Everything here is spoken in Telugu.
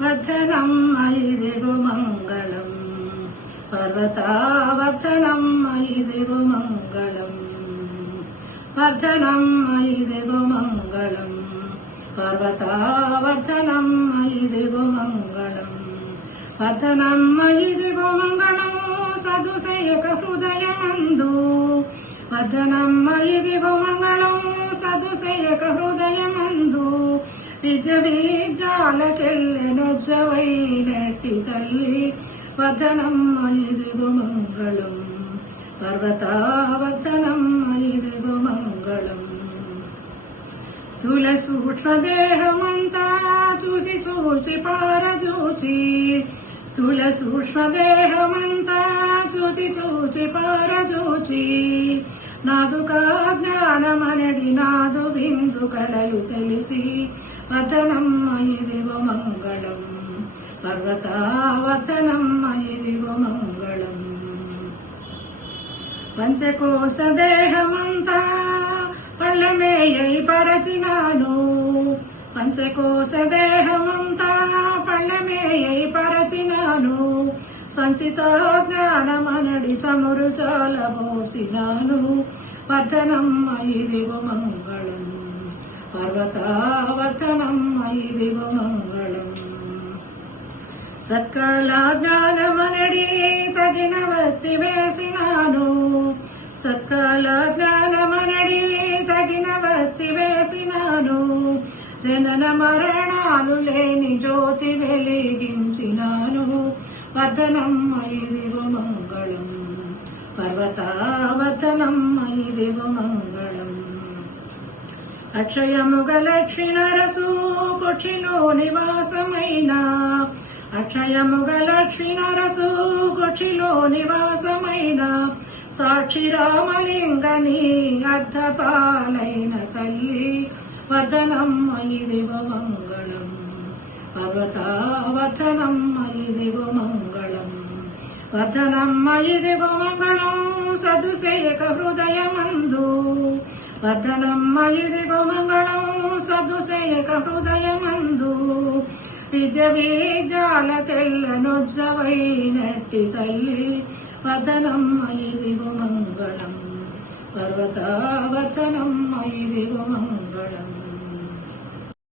వర్ధనం మయి దిగు మంగళం పర్వతావర్ధనం మయి దిగు మంగళం వర్ధనం మయి దిగు మంగళం పర్వతావర్ధనం మయి దిగు మంగళం వర్ధనం మయి దిగు మంగళం సదుసేయక హృదయమందు వర్ధనం మయి దిగు మంగళం సదుసేయక హృదయమందు విద్య విద్యాలకెళ్ళెనొజ్జవైనట్టి తల్లి వర్ధనం మయి దిగు మంగళం పర్వతావర్ధనం మయి దిగు మంగళం స్థూల సూక్ష్మదేహమంతా చూచి చూచి పారజూచి స్థూల సూక్ష్మదేహమంతా చూచి చూచి పారజూచి నాదుకా జ్ఞానమనడి నాదు బిందు కళలు తెలిసి వర్ధనం మయి దిగు మంగళం పర్వతావర్ధనం మయి దిగు మంగళం పంచకోశ దేహమంతా పళ్ళమేయై పరచినాను పంచకోశ దేహమంతా పళ్ళమేయై పరచినాను సంచిత జ్ఞానమనడి చమురు చాలబోసినాను వర్ధనం మయి దిగు మంగళం పర్వతావర్ధనం మయి దిగు మంగళం సత్కాల జ్ఞానమనడి తగిన వత్తి వేసినాను సత్కాల జ్ఞానమనడి తగిన వత్తి వేసినాను జనన మరణాలు లేని జ్యోతి వెలిగించినాను వర్ధనం మయి దిగు మంగళం పర్వతావర్ధనం మయి దిగు మంగళం అక్షయముగ లక్ష్మీ నరసు కుక్షిలో నివాసమైన అక్షయముగ లక్ష్మీ నరసు కుక్షిలో నివాసమైన సాక్షి రామలింగని అర్ధపాలైన తల్లి వర్ధనం మయి దిగు మంగళం పర్వతావర్ధనం మయి దిగు మంగళం వర్ధనం మయి దిగు మంగళం సదుసేయక హృదయమందు వర్ధనం మయి దిగు మంగళం సదుసేయక హృదయమందు విద్య విద్యాలకెళ్ళనొజ్జవైనట్టి తల్లి వర్ధనం మయి దిగు మంగళం పర్వతావర్ధనం మయి దిగు మంగళం